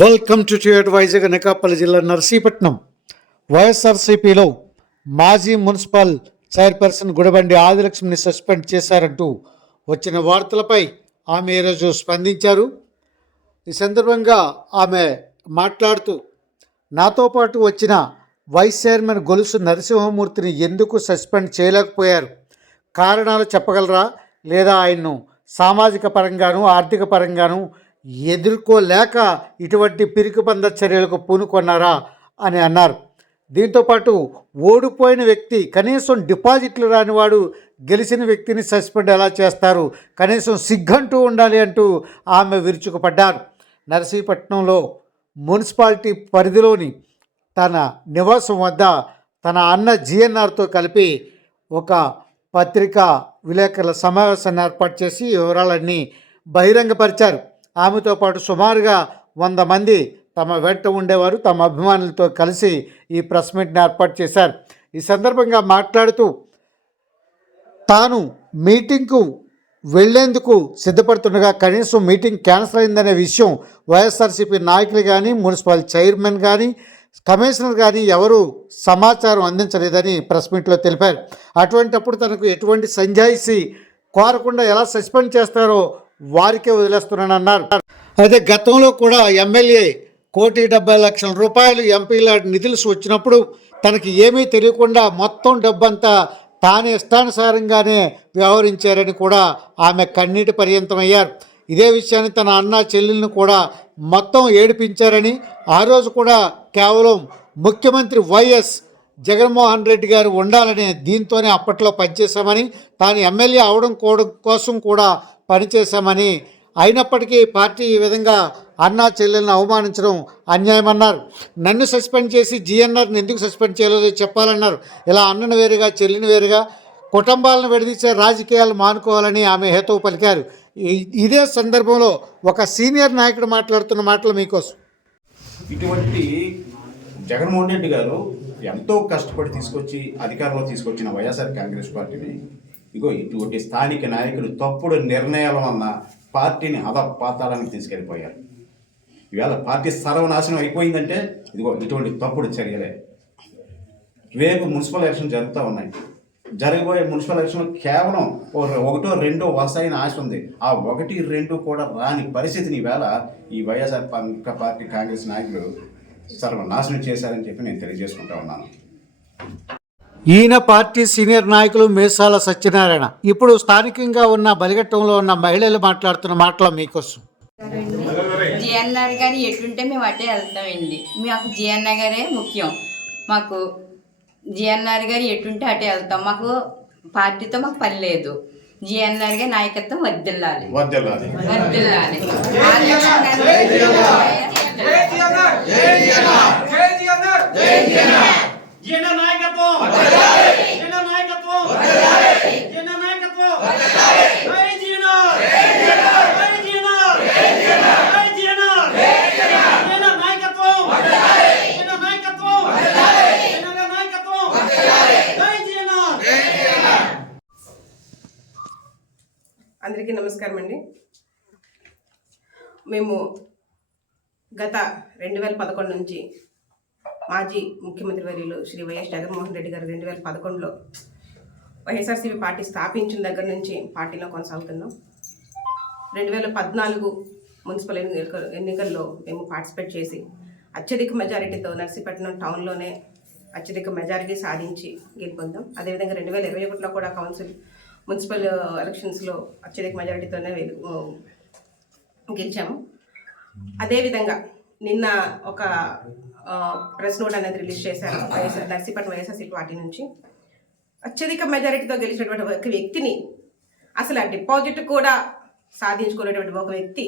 Welcome to టియట్ వైజాగ్ అనకాపల్లి జిల్లా నర్సీపట్నం వైఎస్ఆర్సీపీలో మాజీ మున్సిపల్ చైర్పర్సన్ గుడబండి ఆదిలక్ష్మిని సస్పెండ్ చేశారంటూ వచ్చిన వార్తలపై ఆమె ఈరోజు స్పందించారు. ఈ సందర్భంగా ఆమె మాట్లాడుతూ నాతో పాటు వచ్చిన వైస్ చైర్మన్ గొలుసు నరసింహమూర్తిని ఎందుకు సస్పెండ్ చేయలేకపోయారు? కారణాలు చెప్పగలరా? లేదా ఆయన్ను సామాజిక పరంగాను ఆర్థిక పరంగాను ఎదుర్కోలేక ఇటువంటి పిరికిపంద చర్యలకు పూనుకొన్నారా అని అన్నారు. దీంతోపాటు ఓడిపోయిన వ్యక్తి కనీసం డిపాజిట్లు రానివాడు గెలిచిన వ్యక్తిని సస్పెండ్ ఎలా చేస్తారు? కనీసం సిగ్గంటూ ఉండాలి అంటూ ఆమె విరుచుకుపడ్డారు. నర్సీపట్నంలో మున్సిపాలిటీ పరిధిలోని తన నివాసం వద్ద తన అన్న జిఎన్ఆర్తో కలిపి ఒక పత్రికా విలేకరుల సమావేశాన్ని ఏర్పాటు చేసి వివరాలన్నీ బహిరంగపరిచారు. ఆమెతో పాటు సుమారుగా వంద మంది తమ వెంట ఉండేవారు తమ అభిమానులతో కలిసి ఈ ప్రెస్ మీట్ని ఏర్పాటు చేశారు. ఈ సందర్భంగా మాట్లాడుతూ తాను మీటింగ్కు వెళ్ళేందుకు సిద్ధపడుతుండగా కనీసం మీటింగ్ క్యాన్సిల్ అయిందనే విషయం వైఎస్ఆర్సీపీ నాయకులు కానీ మున్సిపల్ చైర్మన్ కానీ కమిషనర్ కానీ ఎవరు సమాచారం అందించలేదని ప్రెస్ మీట్లో తెలిపారు. అటువంటప్పుడు తనకు ఎటువంటి సంజాయిషి కోరకుండా ఎలా సస్పెండ్ చేస్తారో వారికే వదిలేస్తున్నానన్నారు. అయితే గతంలో కూడా ఎమ్మెల్యే కోటి డెబ్బై లక్షల రూపాయలు ఎంపీల నిధులు వచ్చినప్పుడు తనకి ఏమీ తెలియకుండా మొత్తం డబ్బంతా తానే ఇష్టానుసారంగానే వ్యవహరించారని కూడా ఆమె కన్నీటి పర్యంతమయ్యారు. ఇదే విషయాన్ని తన అన్న చెల్లెలను కూడా మొత్తం ఏడిపించారని ఆ రోజు కూడా కేవలం ముఖ్యమంత్రి వైఎస్ జగన్మోహన్ రెడ్డి గారు ఉండాలని దీంతోనే అప్పట్లో పనిచేశామని తాను ఎమ్మెల్యే అవడం కోసం కూడా పనిచేశామని అయినప్పటికీ పార్టీ ఈ విధంగా అన్నా చెల్లెలను అవమానించడం అన్యాయమన్నారు. నన్ను సస్పెండ్ చేసి జిఎన్ఆర్ని ఎందుకు సస్పెండ్ చేయలేదో చెప్పాలన్నారు. ఇలా అన్నను వేరుగా చెల్లిని వేరుగా కుటుంబాలను విడదీసే రాజకీయాలు మానుకోవాలని ఆమె హేతువు పలికారు. ఇదే సందర్భంలో ఒక సీనియర్ నాయకుడు మాట్లాడుతున్న మాటలు మీకోసం. ఇటువంటి జగన్మోహన్ రెడ్డి గారు ఎంతో కష్టపడి తీసుకొచ్చి అధికారంలో తీసుకొచ్చిన వైఎస్ఆర్ కాంగ్రెస్ పార్టీని ఇగో ఇటువంటి స్థానిక నాయకులు తప్పుడు నిర్ణయాల వలన పార్టీని అధపాతాళానికి తీసుకెళ్ళిపోయారు. ఇవాళ పార్టీ సర్వనాశనం అయిపోయిందంటే ఇదిగో ఇటువంటి తప్పుడు చర్యలే. రేపు మున్సిపల్ ఎలక్షన్ జరుగుతూ ఉన్నాయి. జరగబోయే మున్సిపల్ ఎలక్షన్ కేవలం ఓ ఒకటో రెండో వస్తాయని ఆశ ఉంది. ఆ ఒకటి రెండు కూడా రాని పరిస్థితిని ఈవేళ ఈ వైఎస్ఆర్ పా- పార్టీ కాంగ్రెస్ నాయకులు సర్వనాశనం చేశారని చెప్పి నేను తెలియజేసుకుంటా ఉన్నాను. ఈయన పార్టీ సీనియర్ నాయకులు మేసాల సత్యనారాయణ. ఇప్పుడు స్థానికంగా ఉన్న బలిఘట్టంలో ఉన్న మహిళలు మాట్లాడుతున్న మాటలు మీకోసం. జిఎన్ఆర్ గారు ఎటుంటే మేము అటే వెళ్తామండి. మాకు జిఎన్ఆర్ గారే ముఖ్యం. మాకు జిఎన్ఆర్ గారు ఎటుంటే అటే వెళ్తాం. మాకు పార్టీతో మాకు పని లేదు. జిఎన్ఆర్ గారి నాయకత్వం వర్దిల్లాలి. వర్దిల్లాలి జన నాయకత్వం జన నాయకత్వం జన నాయకత్వం జై జీవన జై జీవన జై జీవన జన నాయకత్వం జన నాయకత్వం జన నాయకత్వం జై జీవన అందరికీ నమస్కారం అండి. మేము గత రెండు వేల పదకొండు నుంచి మాజీ ముఖ్యమంత్రి వర్యులు శ్రీ వైఎస్ జగన్మోహన్ రెడ్డి గారు రెండు వేల పదకొండులో వైఎస్ఆర్సీపీ పార్టీ స్థాపించిన దగ్గర నుంచి పార్టీలో కొనసాగుతున్నాం. రెండు వేల పద్నాలుగు మున్సిపల్ ఎన్నికల్లో మేము పార్టిసిపేట్ చేసి అత్యధిక మెజారిటీతో నర్సీపట్నం టౌన్లోనే అత్యధిక మెజారిటీ సాధించి గెలుపొందాం. అదేవిధంగా రెండు వేల ఇరవై ఒకటిలో కూడా కౌన్సిల్ మున్సిపల్ ఎలక్షన్స్లో అత్యధిక మెజారిటీతోనే గెలిచాము. అదేవిధంగా నిన్న ఒక ప్రెస్ నోట్ అనేది రిలీజ్ చేశారు వైఎస్ఆర్ నర్సీపట్నం వైఎస్ఆర్సీ పార్టీ నుంచి. అత్యధిక మెజారిటీతో గెలిచినటువంటి ఒక వ్యక్తిని అసలు ఆ డిపాజిట్ కూడా సాధించుకునేటువంటి ఒక వ్యక్తి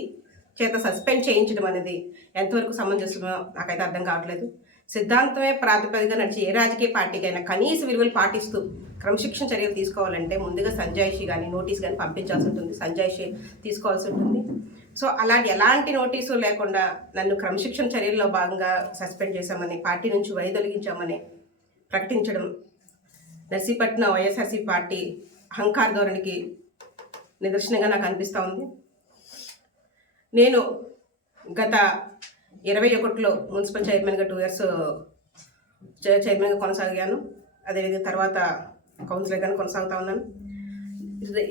చేత సస్పెండ్ చేయించడం అనేది ఎంతవరకు సమంజసమో నాకైతే అర్థం కావట్లేదు. సిద్ధాంతమే ప్రాతిపదిగా నడిచి ఏ రాజకీయ పార్టీకైనా కనీస విలువలు పాటిస్తూ క్రమశిక్షణ చర్యలు తీసుకోవాలంటే ముందుగా సంజాయిషి కానీ నోటీస్ కానీ పంపించాల్సి ఉంటుంది. సంజాయిషి తీసుకోవాల్సి ఉంటుంది. సో అలాంటి ఎలాంటి నోటీసు లేకుండా నన్ను క్రమశిక్షణ చర్యల్లో భాగంగా సస్పెండ్ చేశామని పార్టీ నుంచి వైదొలిగించామని ప్రకటించడం నర్సీపట్నం వైఎస్ఆర్సీ పార్టీ అహంకార ధోరణికి నిదర్శనంగా నాకు అనిపిస్తూ ఉంది. నేను గత ఇరవై ఒకటిలో మున్సిపల్ చైర్మన్గా టూ ఇయర్స్ చైర్మన్గా కొనసాగాను. అదేవిధంగా తర్వాత కౌన్సిలర్గాను కొనసాగుతా ఉన్నాను.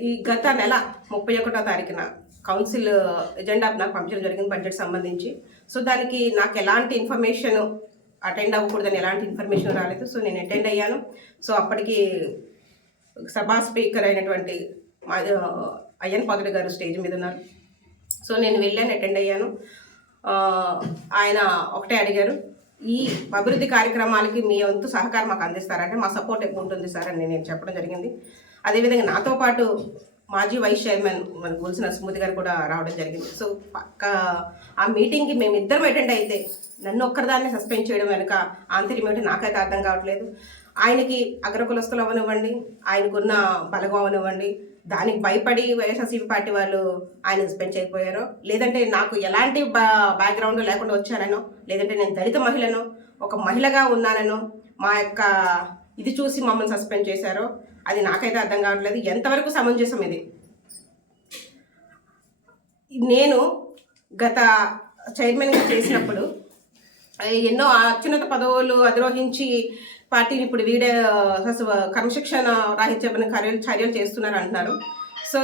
ఈ గత నెల ముప్పై ఒకటో తారీఖున కౌన్సిల్ ఎజెండా నాకు పంపించడం జరిగింది బడ్జెట్ సంబంధించి. సో దానికి నాకు ఎలాంటి ఇన్ఫర్మేషన్ అటెండ్ అవ్వకూడదని ఎలాంటి ఇన్ఫర్మేషన్ రాలేదు. సో నేను అటెండ్ అయ్యాను. సో అప్పటికి సభా స్పీకర్ అయినటువంటి మా అయ్యన్ పాదుడు గారు స్టేజ్ మీద ఉన్నారు. సో నేను వెళ్ళాను అటెండ్ అయ్యాను. ఆయన ఒకటే అడిగారు ఈ అభివృద్ధి కార్యక్రమాలకి మీ వంతు సహకారం మాకు అందిస్తారంటే మా సపోర్ట్ ఎక్కువ ఉంటుంది సార్ అని నేను చెప్పడం జరిగింది. అదేవిధంగా నాతో పాటు మాజీ వైస్ చైర్మన్ మన గొలిసిన నరసింహూర్తి గారు కూడా రావడం జరిగింది. సో పక్క ఆ మీటింగ్కి మేమిద్దరం అటెండ్ అయితే నన్ను ఒక్కరిదాన్ని సస్పెండ్ చేయడం వెనుక ఆంతర్యం ఏంటో నాకైతే అర్థం కావట్లేదు. ఆయనకి అగ్రకులస్తులు అవనివ్వండి ఆయనకున్న బలగం అవనివ్వండి దానికి భయపడి వైఎస్ఆర్సీపీ పార్టీ వాళ్ళు ఆయన సస్పెండ్ చేయకపోయారో? లేదంటే నాకు ఎలాంటి బ్యాక్గ్రౌండ్ లేకుండా వచ్చానో లేదంటే నేను దళిత మహిళను? ఒక మహిళగా ఉన్నానో మా యొక్క ఇది చూసి మమ్మల్ని సస్పెండ్ చేశారో? అది నాకైతే అర్థం కావట్లేదు. ఎంతవరకు సమంజసం ఇది? నేను గత చైర్మన్గా చేసినప్పుడు ఎన్నో అత్యున్నత పదవులు అధిరోహించి పార్టీని ఇప్పుడు వీడే అసలు క్రమశిక్షణ రాహిత్యమైన చర్యలు చర్యలు చేస్తున్నారు అంటున్నారు సో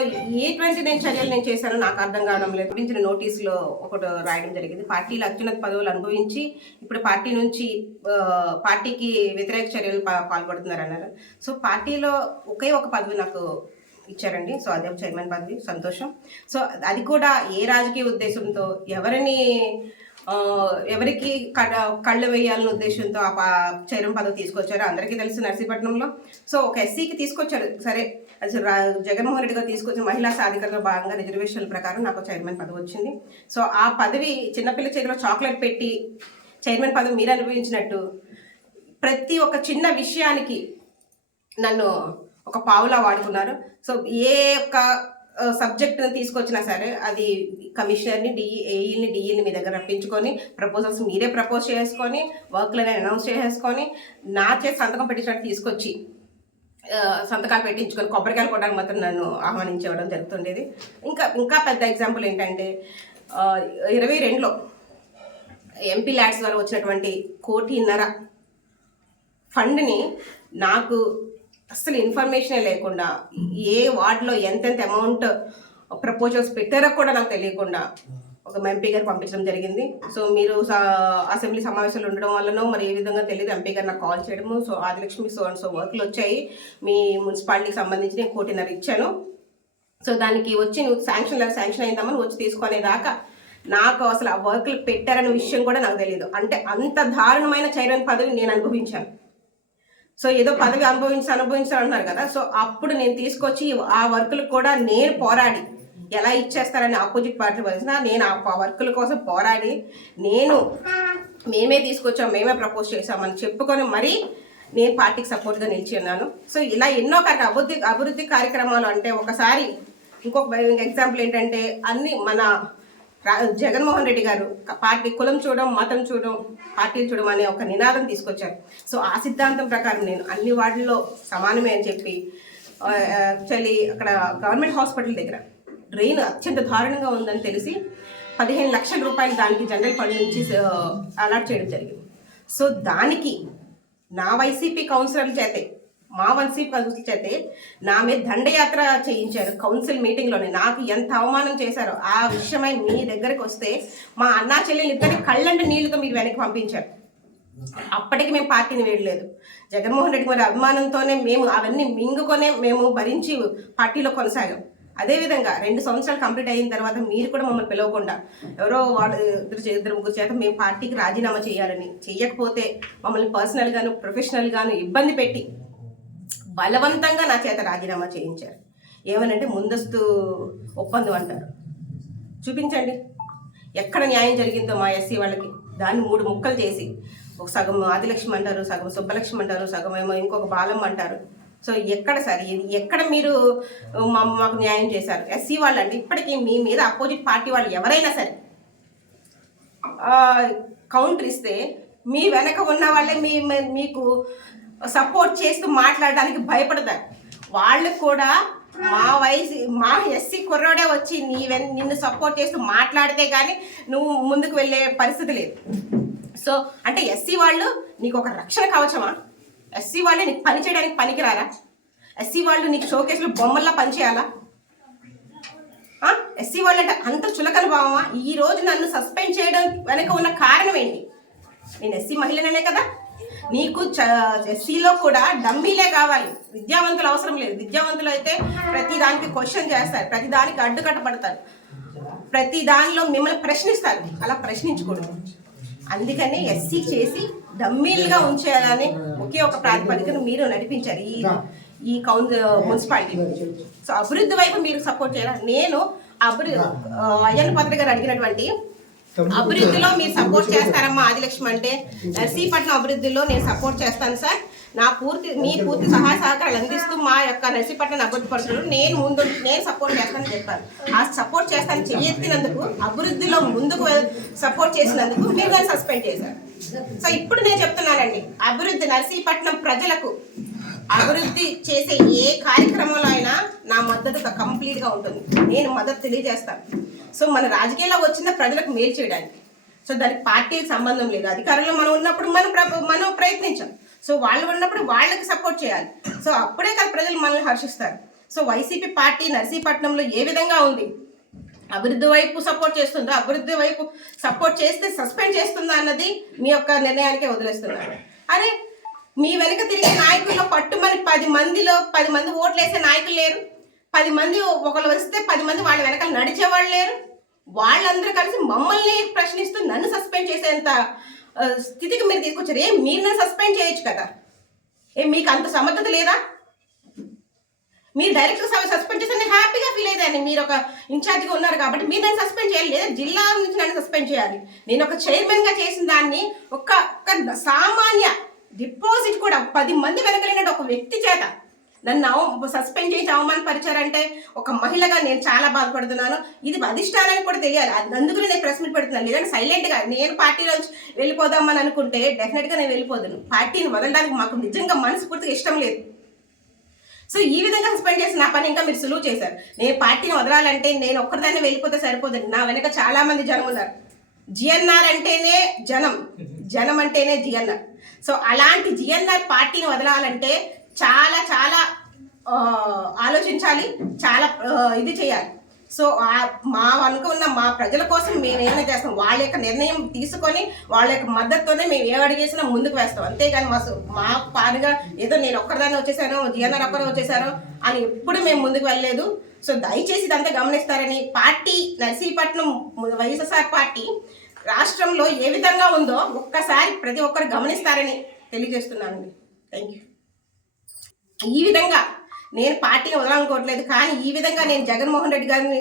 ఎటువంటి నేను చర్యలు నేను చేశానో నాకు అర్థం కావడం లేదు. గురించిన నోటీసులో ఒకటి రాయడం జరిగింది. పార్టీలు అత్యున్నత పదవులు అనుభవించి ఇప్పుడు పార్టీ నుంచి పార్టీకి వ్యతిరేక చర్యలు పాల్పడుతున్నారు అన్నారు సో పార్టీలో ఒకే ఒక పదవి నాకు ఇచ్చారండి. సో అదే చైర్మన్ పదవి. సంతోషం. సో అది కూడా ఏ రాజకీయ ఉద్దేశంతో ఎవరిని ఎవరికి కళ్ళ కళ్ళు వేయాలనే ఉద్దేశంతో ఆ చైరం చైర్మన్ పదవి తీసుకొచ్చారు అందరికీ తెలుసు నర్సీపట్నంలో. సో ఒక ఎస్సీకి తీసుకొచ్చారు. సరే అసలు జగన్మోహన్ రెడ్డి గారు తీసుకొచ్చిన మహిళా సాధికారతలో భాగంగా రిజర్వేషన్ల ప్రకారం నాకు చైర్మన్ పదవి వచ్చింది. సో ఆ పదవి చిన్నపిల్ల చేతిలో చాక్లెట్ పెట్టి చైర్మన్ పదవి మీరు అనుభవించినట్టు ప్రతి ఒక్క చిన్న విషయానికి నన్ను ఒక పావులా వాడుకున్నారు. సో ఏ ఒక్క సబ్జెక్ట్ని తీసుకొచ్చినా సరే అది కమిషనర్ని డిఈ ఏఈని డిఈని మీ దగ్గర రప్పించుకొని ప్రపోజల్స్ మీరే ప్రపోజ్ చేసుకొని వర్క్లని అనౌన్స్ చేసేసుకొని నా చేసి సంతకం పెట్టించడానికి తీసుకొచ్చి సంతకాలు పెట్టించుకొని కొబ్బరికాయలు కొట్టడానికి మాత్రం నన్ను ఆహ్వానించడం జరుగుతుండేది. ఇంకా ఇంకా పెద్ద ఎగ్జాంపుల్ ఏంటంటే ఇరవై రెండులో ఎంపీ ల్యాడ్స్ ద్వారా వచ్చినటువంటి కోటిన్నర ఫండ్ని నాకు అసలు ఇన్ఫర్మేషనే లేకుండా ఏ వార్డులో ఎంతెంత అమౌంట్ ప్రపోజల్స్ పెట్టారో కూడా నాకు తెలియకుండా ఒక ఎంపీ గారు పంపించడం జరిగింది. సో మీరు అసెంబ్లీ సమావేశాలు ఉండడం వల్లనో మరి ఏ విధంగా తెలియదు. ఎంపీ గారు నాకు కాల్ చేయడము so Adilakshmi so and so వర్క్లు వచ్చాయి. మీ మున్సిపాలిటీకి సంబంధించి నేను కోటిన్నర ఇచ్చాను. సో దానికి వచ్చి నువ్వు శాంక్షన్ లేదా శాంక్షన్ అయిందామని వచ్చి తీసుకునే దాకా నాకు అసలు ఆ వర్క్లు పెట్టారనే విషయం కూడా నాకు తెలియదు అంటే అంత దారుణమైన చైర్మన్ పదవి నేను అనుభవించాను. సో ఏదో పదవి అనుభవించి అనుభవించాలి అంటున్నారు కదా. సో అప్పుడు నేను తీసుకొచ్చి ఆ వర్కులకు కూడా నేను పోరాడి ఎలా ఇచ్చేస్తారని ఆపోజిట్ పార్టీ వచ్చినా నేను ఆ వర్కుల కోసం పోరాడి నేను మేమే తీసుకొచ్చాం మేమే ప్రపోజ్ చేశామని చెప్పుకొని మరీ నేను పార్టీకి సపోర్ట్గా నిలిచి ఉన్నాను. సో ఇలా ఎన్నో కార్య అభివృద్ధి అభివృద్ధి కార్యక్రమాలు అంటే ఒకసారి ఇంకొక ఎగ్జాంపుల్ ఏంటంటే అన్ని మన జగన్మోహన్ రెడ్డి గారు పార్టీ కులం చూడడం మతం చూడడం పార్టీలు చూడడం అనే ఒక నినాదం తీసుకొచ్చారు. సో ఆ సిద్ధాంతం ప్రకారం నేను అన్ని వాటిల్లో సమానమే అని చెప్పి యాక్చువల్లీ అక్కడ గవర్నమెంట్ హాస్పిటల్ దగ్గర డ్రైన్ అత్యంత దారుణంగా ఉందని తెలిసి పదిహేను లక్షల రూపాయలు దానికి జనరల్ ఫండ్ నుంచి అలాట్ చేయడం జరిగింది. సో దానికి నా వైసీపీ కౌన్సిలర్ చేతే మా వంశీ కౌన్సిల్ అయితే నా మీద దండయాత్ర చేయించారు కౌన్సిల్ మీటింగ్లోనే. నాకు ఎంత అవమానం చేశారో ఆ విషయమై మీ దగ్గరికి వస్తే మా అన్నా చెల్లెలు ఇద్దరి కళ్ళంటి నీళ్ళతో మీరు వెనక్కి పంపించారు. అప్పటికి మేము పార్టీని వేయలేదు జగన్మోహన్ రెడ్డి గారి అభిమానంతోనే మేము అవన్నీ మింగుకొనే మేము భరించి పార్టీలో కొనసాగాం. అదేవిధంగా రెండు సంవత్సరాలు కంప్లీట్ అయిన తర్వాత మీరు కూడా మమ్మల్ని పిలవకుండా ఎవరో వాళ్ళు ఇద్దరు ఇద్దరు ముగ్గురు చేత మేము పార్టీకి రాజీనామా చేయాలని చేయకపోతే మమ్మల్ని పర్సనల్ గాను ప్రొఫెషనల్ గాను ఇబ్బంది పెట్టి బలవంతంగా నా చేత రాజీనామా చేయించారు. ఏమనంటే ముందస్తు ఒప్పందం అంటారు. చూపించండి. ఎక్కడ న్యాయం జరిగిందో మా ఎస్సీ వాళ్ళకి. దాన్ని మూడు ముక్కలు చేసి ఒక సగం ఆదిలక్ష్మి అంటారు సగం సుబ్బలక్ష్మి అంటారు సగం ఏమో ఇంకొక బాలం అంటారు. సో ఎక్కడ సార్ ఇది ఎక్కడ మీరు మా- మాకు న్యాయం చేశారు? ఎస్సీ వాళ్ళు అంటే ఇప్పటికీ మీ మీద అపోజిట్ పార్టీ వాళ్ళు ఎవరైనా సరే కౌంటర్ ఇస్తే మీ వెనక ఉన్న వాళ్ళే మీ- మీకు సపోర్ట్ చేస్తూ మాట్లాడడానికి భయపడతారు. వాళ్ళకు కూడా మా వయసు మా ఎస్సీ కుర్రోడే వచ్చి నీ వెన్- నిన్ను సపోర్ట్ చేస్తూ మాట్లాడితే కానీ నువ్వు ముందుకు వెళ్ళే పరిస్థితి లేదు. సో అంటే ఎస్సీ వాళ్ళు నీకు ఒక రక్షణ కవచమా? ఎస్సీ వాళ్ళు నీకు పని చేయడానికి పనికిరారా? ఎస్సీ వాళ్ళు నీకు షోకేసులు బొమ్మల్లా పనిచేయాలా ఎస్సీ వాళ్ళు అంటే అంత చులకన భావమా? ఈ రోజు నన్ను సస్పెండ్ చేయడం వెనక ఉన్న కారణం ఏంటి? నేను ఎస్సీ మహిళననే కదా? నీకు ఎస్సీలో కూడా డమ్మీలే కావాలి. విద్యావంతులు అవసరం లేదు. విద్యావంతులు అయితే ప్రతి దానికి క్వశ్చన్ చేస్తారు. ప్రతి దానికి అడ్డుకట్టబడతారు ప్రతి దానిలో మిమ్మల్ని ప్రశ్నిస్తారు. అలా ప్రశ్నించకూడదు. అందుకని ఎస్సీ చేసి డమ్మీలుగా ఉంచేయాలని ఒకే ఒక ప్రాతిపదికను మీరు నడిపించారు. ఈ ఈ కౌన్ మున్సిపాలిటీ. సో అభివృద్ధి వైపు మీరు సపోర్ట్ చేయాలి? నేను అభివృద్ధి అయ్యన్న పత్రిక గారు అడిగినటువంటి అభివృద్ధిలో మీరు సపోర్ట్ చేస్తారమ్మా ఆదిలక్ష్మి అంటే. నర్సీపట్నం అభివృద్ధిలో నేను సపోర్ట్ చేస్తాను సార్. నా పూర్తి మీ పూర్తి సహాయ సహకారాలు అందిస్తూ మా యొక్క నర్సీపట్నం అభివృద్ధి పరచడం నేను ముందు నేను సపోర్ట్ చేస్తానని చెప్పాను ఆ సపోర్ట్ చేస్తాను చెయ్యెత్తినందుకు అభివృద్ధిలో ముందుకు సపోర్ట్ చేసినందుకు మీరు నన్ను సస్పెండ్ చేశారు. సో ఇప్పుడు నేను చెప్తున్నానండి అభివృద్ధి నర్సీపట్నం ప్రజలకు అభివృద్ధి చేసే ఏ కార్యక్రమంలో అయినా నా మద్దతు కంప్లీట్గా ఉంటుంది. నేను మద్దతు తెలియజేస్తాను. సో మన రాజకీయాల్లో వచ్చిన ప్రజలకు మేలు చేయడానికి. సో దానికి పార్టీకి సంబంధం లేదు. అధికారంలో మనం ఉన్నప్పుడు మనం ప్ర- మనం ప్రయత్నించాం. సో వాళ్ళు ఉన్నప్పుడు వాళ్ళకి సపోర్ట్ చేయాలి. సో అప్పుడే కదా ప్రజలు మనల్ని హర్షిస్తారు. సో వైసీపీ పార్టీ నర్సీపట్నంలో ఏ విధంగా ఉంది? అభివృద్ధి వైపు సపోర్ట్ చేస్తుందో? అభివృద్ధి వైపు సపోర్ట్ చేస్తే సస్పెండ్ చేస్తుందా అన్నది మీ యొక్క నిర్ణయానికే వదిలేస్తున్నారు. అరే మీ వెనుక తిరిగే నాయకుల్లో పట్టుమని పది మందిలో పది మంది ఓట్లు వేసే నాయకులు లేరు. పది మంది ఒకళ్ళు వస్తే పది మంది వాళ్ళ వెనకాల నడిచేవాళ్ళు లేరు. వాళ్ళందరూ కలిసి మమ్మల్ని ప్రశ్నిస్తూ నన్ను సస్పెండ్ చేసేంత స్థితికి మీరు తీసుకొచ్చారు. ఏం మీరు నన్ను సస్పెండ్ చేయొచ్చు కదా? ఏం మీకు అంత సమర్థత లేదా? మీరు డైరెక్ట్ సస్పెండ్ చేస్తే నేను హ్యాపీగా ఫీల్ అయ్యాను మీరు ఒక ఇన్ఛార్జ్గా ఉన్నారు కాబట్టి మీరు నన్ను సస్పెండ్ చేయాలి. లేదా జిల్లా నుంచి నన్ను సస్పెండ్ చేయాలి. నేను ఒక చైర్మన్గా చేసిన దాన్ని ఒక సామాన్య డిపాజిట్ కూడా పది మంది వెనకలిగిన ఒక వ్యక్తి చేత నన్ను అవ సస్పెండ్ చేసి అవమానపరిచారంటే ఒక మహిళగా నేను చాలా బాధపడుతున్నాను. ఇది అధిష్టానానికి కూడా తెలియాలి. అది- అందుకని నేను ప్రెస్ మీట్ పెడుతున్నాను. లేదంటే సైలెంట్గా నేను పార్టీలోంచి వెళ్ళిపోదామని అనుకుంటే డెఫినెట్గా నేను వెళ్ళిపోదును. పార్టీని వదలడానికి మాకు నిజంగా మనస్ఫూర్తిగా ఇష్టం లేదు. సో ఈ విధంగా సస్పెండ్ చేసి నా పని ఇంకా మీరు సులువు చేశారు. నేను పార్టీని వదలాలంటే నేను ఒక్కరిదాన్ని వెళ్ళిపోతే సరిపోదండి. నా వెనక చాలా మంది జనం ఉన్నారు. జిఎన్ఆర్ అంటేనే జనం. జనం అంటేనే జిఎన్ఆర్. సో అలాంటి జిఎన్ఆర్ పార్టీని వదలాలంటే చాలా చాలా ఆలోచించాలి. చాలా ఇది చేయాలి. సో మా వెనుక ఉన్న మా ప్రజల కోసం మేము ఏమైనా చేస్తాం? వాళ్ళ యొక్క నిర్ణయం తీసుకొని వాళ్ళ యొక్క మద్దతుతోనే మేము ఏ అడిగేసినా ముందుకు వేస్తాం. అంతేగాని మా మా పాడుగా ఏదో నేను ఒక్కరిదాన్ని వచ్చేసాను జీఎన్ఆర్ ఒక్కరు వచ్చేసారు అని ఎప్పుడు మేము ముందుకు వెళ్ళలేదు. సో దయచేసి ఇదంతా గమనిస్తారని పార్టీ నర్సీపట్నం వైఎస్ఆర్ పార్టీ రాష్ట్రంలో ఏ విధంగా ఉందో ఒక్కసారి ప్రతి ఒక్కరు గమనిస్తారని తెలియజేస్తున్నానండి. థ్యాంక్ యూ ఈ విధంగా నేను పార్టీ వదలనుకోవట్లేదు కానీ ఈ విధంగా నేను జగన్మోహన్ రెడ్డి గారిని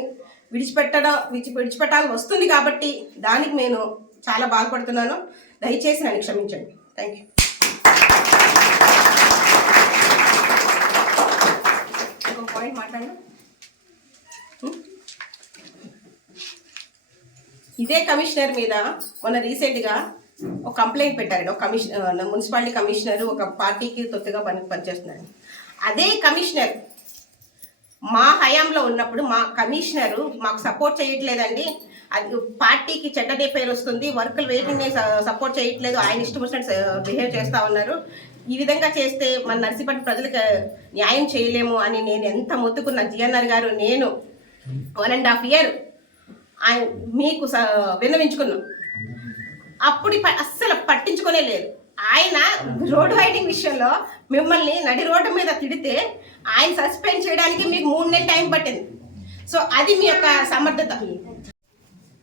విడిచిపెట్టడం విడిచి విడిచిపెట్టాల్సి వస్తుంది కాబట్టి దానికి నేను చాలా బాధపడుతున్నాను. దయచేసి నన్ను క్షమించండి. థ్యాంక్ యూ ఇంకో పాయింట్ ఇదే కమిషనర్ మీద మొన్న రీసెంట్గా ఒక కంప్లైంట్ పెట్టారండి. ఒక కమిషన్ మున్సిపాలిటీ కమిషనర్ ఒక పార్టీకి తొత్తుగా పని పనిచేస్తున్నాడు అదే కమిషనర్. మా హయాంలో ఉన్నప్పుడు మా కమిషనరు మాకు సపోర్ట్ చేయట్లేదండి. అది పార్టీకి చెడ్డ పేరు వస్తుంది. వర్కులు వేటిని సపోర్ట్ చేయట్లేదు. ఆయన ఇష్టం వచ్చినట్టు బిహేవ్ చేస్తూ ఉన్నారు. ఈ విధంగా చేస్తే మన నర్సిపట్టు ప్రజలకు న్యాయం చేయలేము అని నేను ఎంత మొత్తుకున్న. జిఎన్ఆర్ గారు నేను వన్ అండ్ హాఫ్ ఇయర్ ఆయన మీకు స- విన్నవించుకున్నాం. అప్పుడు అస్సలు పట్టించుకునే లేదు. ఆయన రోడ్ వైడింగ్ విషయంలో మిమ్మల్ని నడి రోడ్డు మీద తిడితే ఆయన సస్పెండ్ చేయడానికి మీకు మూడు నెలలు టైం పట్టింది. సో అది మీ యొక్క సమర్థత.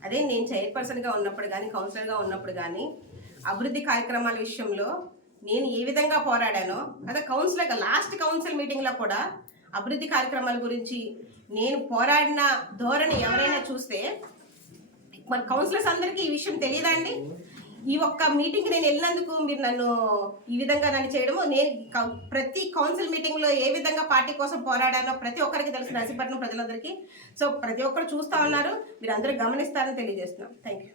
అదే నేను చైర్పర్సన్గా ఉన్నప్పుడు కానీ కౌన్సిలర్గా ఉన్నప్పుడు కానీ అభివృద్ధి కార్యక్రమాల విషయంలో నేను ఏ విధంగా పోరాడానో అదే కౌన్సిలర్ లాస్ట్ కౌన్సిల్ మీటింగ్లో కూడా అభివృద్ధి కార్యక్రమాల గురించి నేను పోరాడిన ధోరణి ఎవరైనా చూస్తే మరి కౌన్సిలర్స్ అందరికీ ఈ విషయం తెలియదా అండి? ఈ ఒక్క మీటింగ్కి నేను వెళ్ళినందుకు మీరు నన్ను ఈ విధంగా నన్ను చేయడము నేను కౌ- ప్రతి కౌన్సిల్ మీటింగ్లో ఏ విధంగా పార్టీ కోసం పోరాడానో ప్రతి ఒక్కరికి తెలుసు నర్సీపట్నం ప్రజలందరికీ. సో ప్రతి ఒక్కరు చూస్తా ఉన్నారు. మీరు అందరూ గమనిస్తారని తెలియజేస్తున్నాం. Thank you